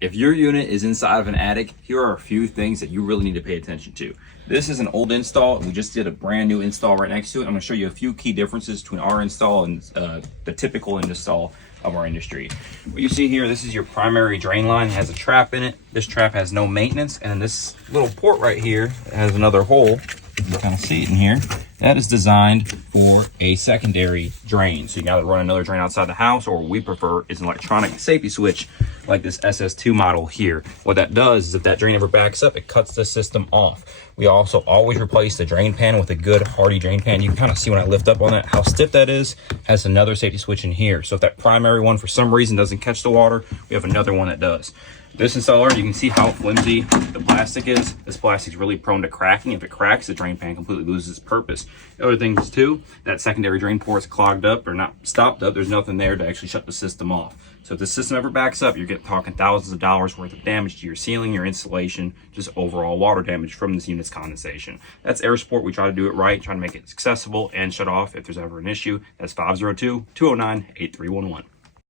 If your unit is inside of an attic, here are a few things that you really need to pay attention to. This is an old install. We just did a brand new install right next to it. I'm gonna show you a few key differences between our install and the typical install of our industry. What you see here, this is your primary drain line. It has a trap in it. This trap has no maintenance. And this little port right here has another hole. You can kind of see it in here. That is designed for a secondary drain. So you can either run another drain outside the house, or what we prefer is an electronic safety switch like this SS2 model here. What that does is if that drain ever backs up, it cuts the system off. We also always replace the drain pan with a good hardy drain pan. You can kind of see when I lift up on that how stiff that is. Has another safety switch in here. So if that primary one for some reason doesn't catch the water, we have another one that does. This installer, you can see how flimsy the plastic is. This plastic is really prone to cracking. If it cracks, the drain pan completely loses its purpose. The other thing is too, that secondary drain port is clogged up or not stopped up. There's nothing there to actually shut the system off. So if the system ever backs up, you're talking thousands of dollars worth of damage to your ceiling, your insulation, just overall water damage from this unit's condensation. That's air support. We try to do it right, try to make it accessible and shut off if there's ever an issue. That's 502-209-8311.